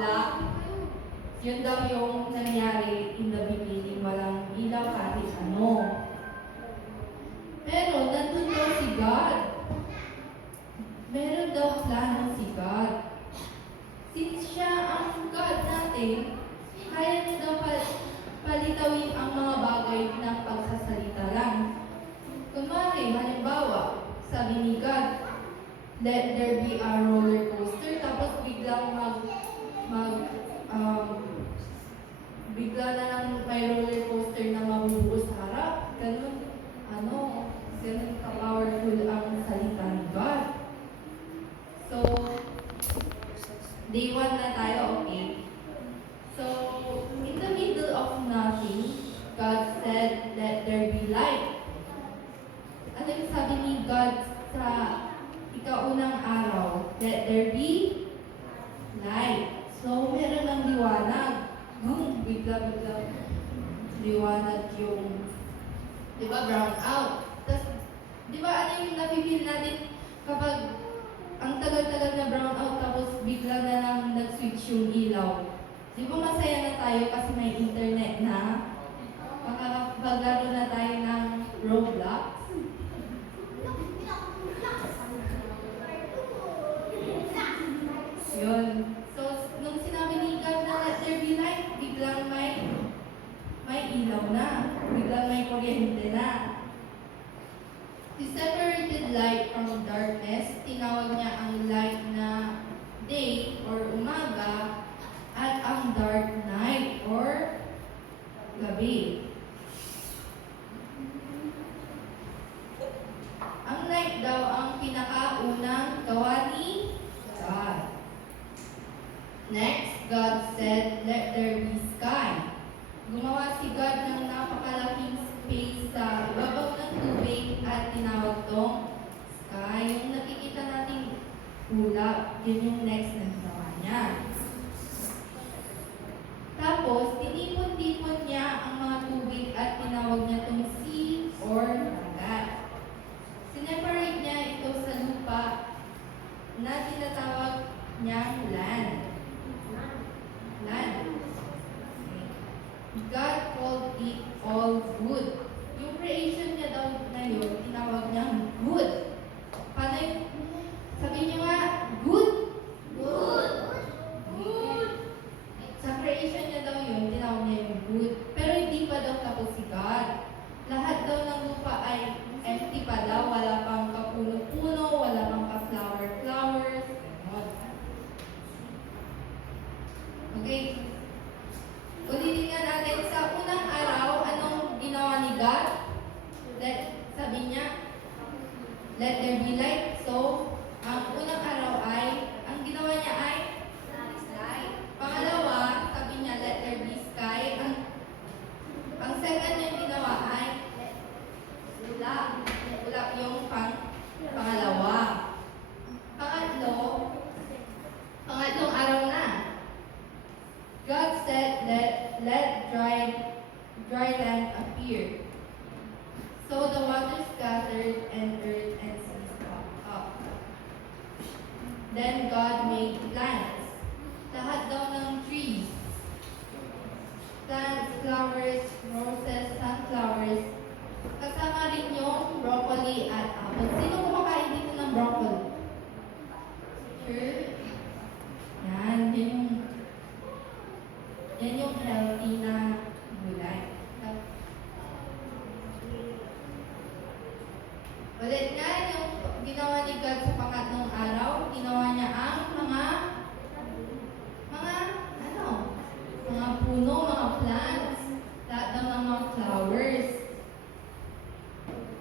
black. Yun daw yung nangyari in the beginning, walang ilaw kahit ano. Pero nandun daw si God. Meron daw plano si God. Since siya ang God natin, kaya niya daw palitawin ang mga bagay ng pagsasalita lang. Kunwari, halimbawa, sabi ni God, let there be a roller coaster, tapos biglang bigla na lang may roller coaster na mabubuo sa harap. Ganun ka-powerful ang salita ni God. So, day 1 na tayo, okay? So, in the middle of nothing, God said, let there be light. Ano yung sabi ni God sa ikaunang araw? Let there be light. So, meron ng liwanag. Bigla liwanag yung, di ba, brown out. Tapos, di ba, ano yung napipil natin kapag ang tagal-tagal na brown out tapos bigla na lang nag-switch yung ilaw? Di ba masaya na tayo kasi may internet na? Makakapaglaro na tayo ng Roblox. Yun. So, nung sinabi ni God na let there be light, biglang may ilaw na. Biglang may kuryente na. He separated light from darkness. Tinawag niya ang light na day or umaga at ang dark night or gabi. Ang night daw ang pinakaunang gawa ni God. Next, God said, let there be sky. Gumawa si God ng napakalaking space sa ibabaw ng tubig at tinawag tong sky. Yung nakikita nating ulap, yun yung next na ginawa niya. Tapos, tinipon-tipon niya ang mga tubig at tinawag niya itong sea or dagat. Sineparate niya ito sa lupa na tinatawag niyang land. God called it all good. Yung creation niya daw na yun, tinawag niyang good. Paano yung, sabihin niyo nga, good? Good. Good. Sa creation niya daw yun, tinawag niya yung good. Pero hindi pa daw tapos si God. Lahat daw ng lupa ay empty pa daw. Wala pang kapuno-puno, wala pang ka-flowers. Okay. Ulitin nga natin, sa unang araw, anong ginawa ni God? Sabi niya, let there be light. So, ang unang araw ang ginawa niya ay light. Pangalawa, sabi niya, let there be sky. Ang second niya ginawa ay ulap. Ulap yung pangalawa. Pangatlong araw na. God said, let dry land appear. So the waters gathered and earth and sea popped up. Then God made plants. Lahat daw ng trees. Plants, flowers, roses, sunflowers. Kasama rin yung broccoli at apple. Sino kumakain dito ng broccoli? Sure? Yan yung healthy na gulay. Ulit nga, yung ginawa ni God sa pangatlong araw, ginawa niya ang mga puno, mga plants, lahat daw ng mga flowers.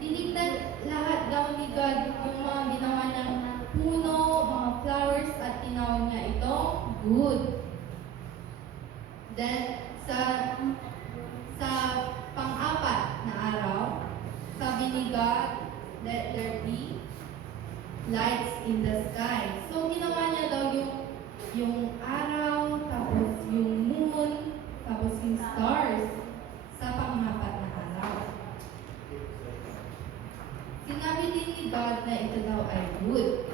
Tinignan lahat daw ni God yung mga ginawa niyang puno, mga flowers, at tinawag niya itong good. Then, sa pang-apat na araw, sabi ni God, let there be lights in the sky. So, ginawa niya daw yung araw, tapos yung moon, tapos yung stars sa pang-apat na araw. Sinabi din ni God na ito daw ay good.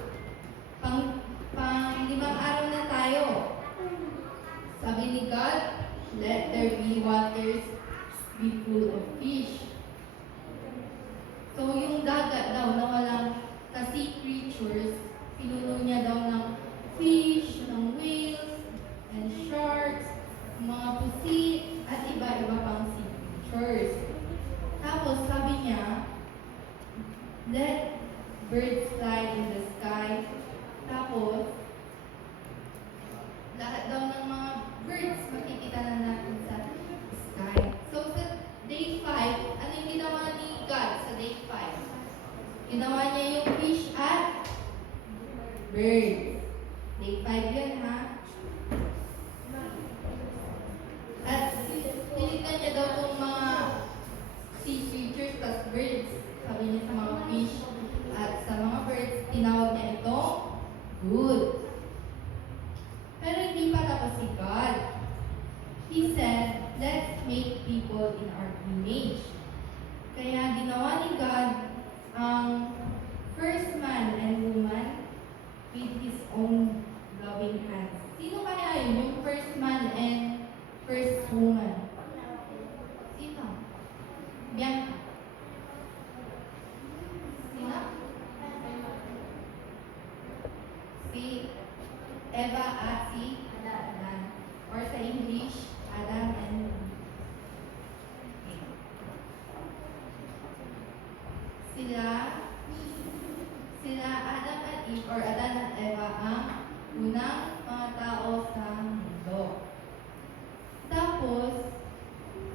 Pang-limang araw na tayo. Sabi ni God, let there be waters be full of fish. So yung dagat daw na walang sea creatures, pinuno niya daw ng fish, ng whales, and sharks, mga pusit, at iba-iba pang sea creatures. Tapos sabi niya, let birds fly in the sky. Tapos, lahat daw ng mga birds makikita na natin sa sky. So sa day 5, ano yung ginawa ni God sa day 5? Ginawa niya yung fish at birds. Day 5 yun, ha? At tinignan niya daw itong mga sea creatures plus birds. Sabi niya sa mga fish at sa mga birds, tinawag niya ito good. Pero hindi pa tapos si God. He said, let's make people in our image. Kaya ginawa ni God ang first man and woman with his own loving hands. Sino kaya yun? Yung first man and first woman? Sino? Bianca. Sino? Si Eva at si Adam. Or sa English, Adam and Eve. Sila Adam at Eve or Adam at Eva ang unang mga tao sa mundo. Tapos,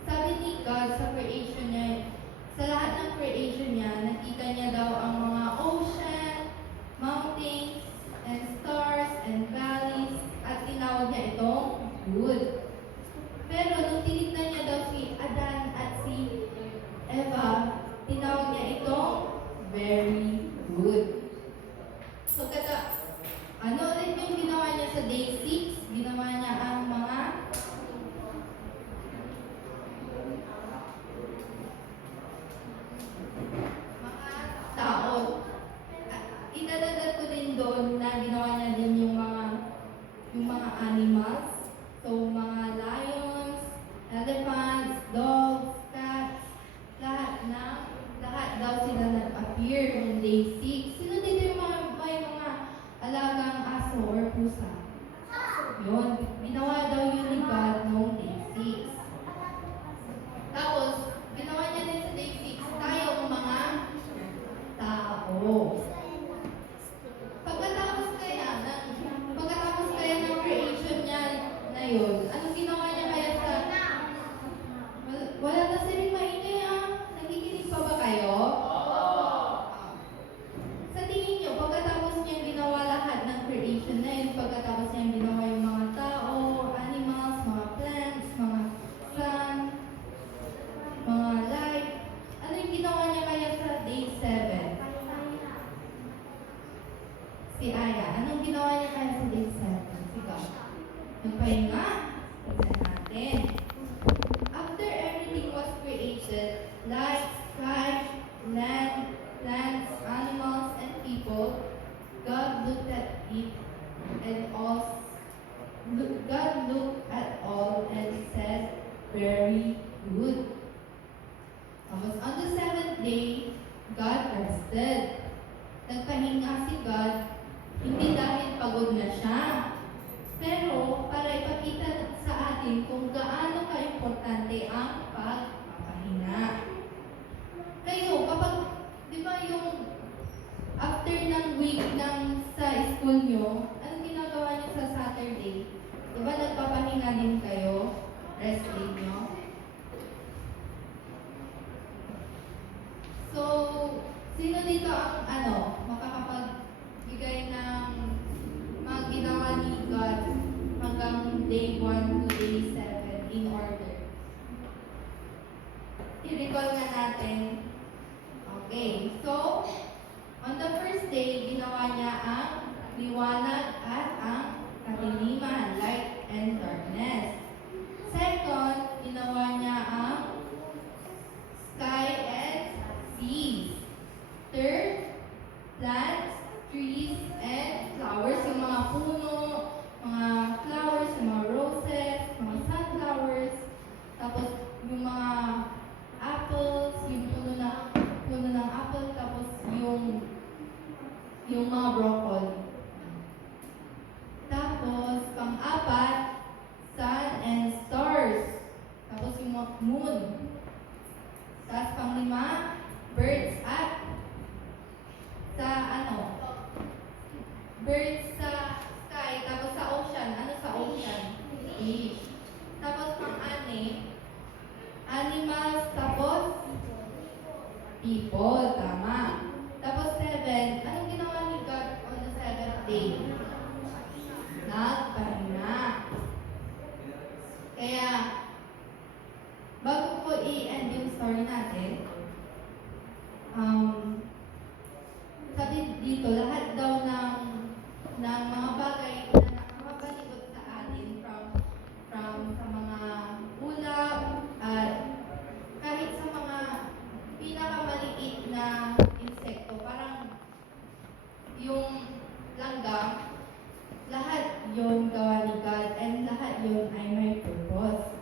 sabi ni God sa creation niya, sa lahat ng creation niya, nakita niya daw ang mga ocean, mountains, and stars, and valleys, at tinawag niya itong good. Pero nung tinignan niya daw si Adan at si Eva, tinawag niya itong very good. So, ano ulit yung ginawa niya sa day 6? Ginawa niya ang mga tao. Idadagdag ko din doon na ginawa niya din yung mga animals. So, mga lions, elephants, dogs, cats, lahat daw sila nag-appear on day 6. Sino dito yung may mga alagang aso or pusa? Yun. Ginawa daw yun ni God noong day 6. Tapos, ginawa niya din sa day 6, tayo ang mga tao. Pagkatapos kaya ng creation niya na yun, anong ginawa niya kaya sa... Wala na siling maingay, nakikinig pa ba kayo? Sa tingin niyo, pagkatapos niya ginawa lahat ng creation na yun, pagkatapos niya ginawa yung mga tao, animals, mga plants, mga sun, mga light, ano yung ginawa niya kaya sa day 7? Si Aya, anong ginawa niya kaya sa day 7? Sigaw. Nagpahinga? Tignan natin. After everything was created, light, sky, land, plants, animals, and people, God looked at it God looked at all and said, very good. Tapos on the 7th day, God rested. Nagpahinga si God, hindi dahil pagod na siya, pero para ipakita sa atin kung gaano ka-importante ang pagpapahinga. Kayo, kapag, di ba yung after ng week sa school nyo, anong ginagawa niyo sa Saturday? Di ba nagpapahinga din kayo? Rest day nyo? So, sino dito ang makakapagbigay ng mga ginawa ni God hanggang day 1 to day 7 in order? I-recall nga natin. Okay, so, on the first day, ginawa niya ang liwanag at ang katiliman, light and darkness. Second, ginawa niya ang sky and seas. Third, plants, trees, and flowers. Yung mga puno, mga flowers, yung mga roses, people. Tama. Tapos 7, anong ginawa ni God on the seventh day? Nagpahinga. Kaya, bago ko i-end yung story natin, sabi dito, lahat daw ng mga bagay na nakakapalibot sa atin from sa mga ulap at kahit sa mga pinakamaliit na insekto, parang yung langgam, lahat yon gawa ni God and lahat yon ay may purpose.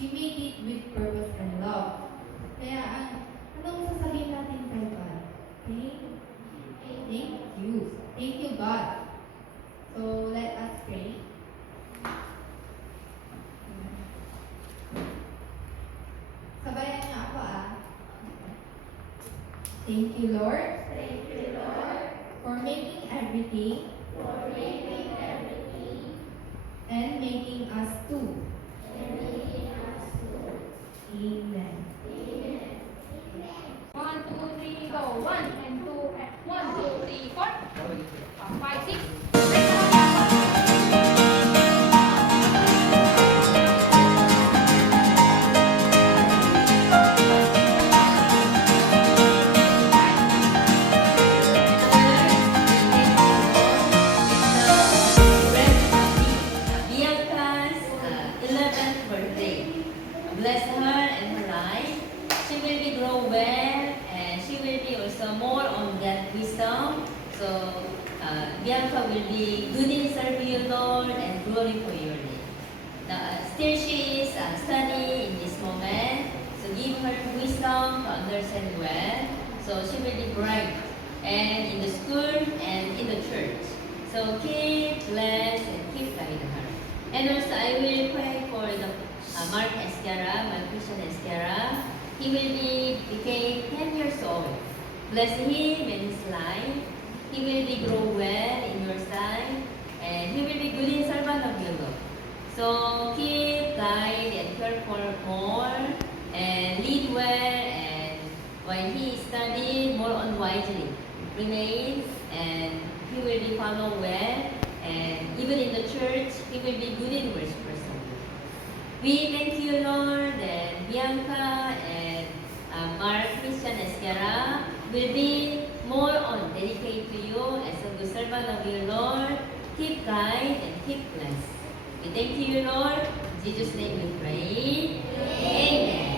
He made it with purpose and love. Kaya anong sasabihin natin kay God? Thank you. Thank you, God. So, let us pray. Sabayan niyo ako Thank you, Lord. Thank you, Lord, For making everything for making everything and making us too. and making us good. Amen. Amen. 1, 2, 3, go. 1 and 2 and 1, 2, 3, 4, 5, 6. Bianca's 11th birthday. Bless her and her life. She will be grow well and she will be also more on that wisdom. So Bianca will be good in serving you, Lord, and glory for your name. Still she is studying in this moment. So give her wisdom to understand well. So she will be bright and in the school and in the church. So keep bless and keep guiding her. And also I will pray for the Mark Escara, my Christian Escara. He will became 10 years old. Bless him in his life. He will be grow well in your sight, and he will be good in servant of your Lord. So keep guide and care for more, and lead well, and when he study more on wisely, remain, and he will be follow well, and even in the church, he will be good in words person. We thank you, Lord, that Bianca and Mark Christian Escara will be more on dedicated to you as a good servant of your Lord. Keep guide and keep blessed. We thank you, Lord. In Jesus' name we pray. Amen.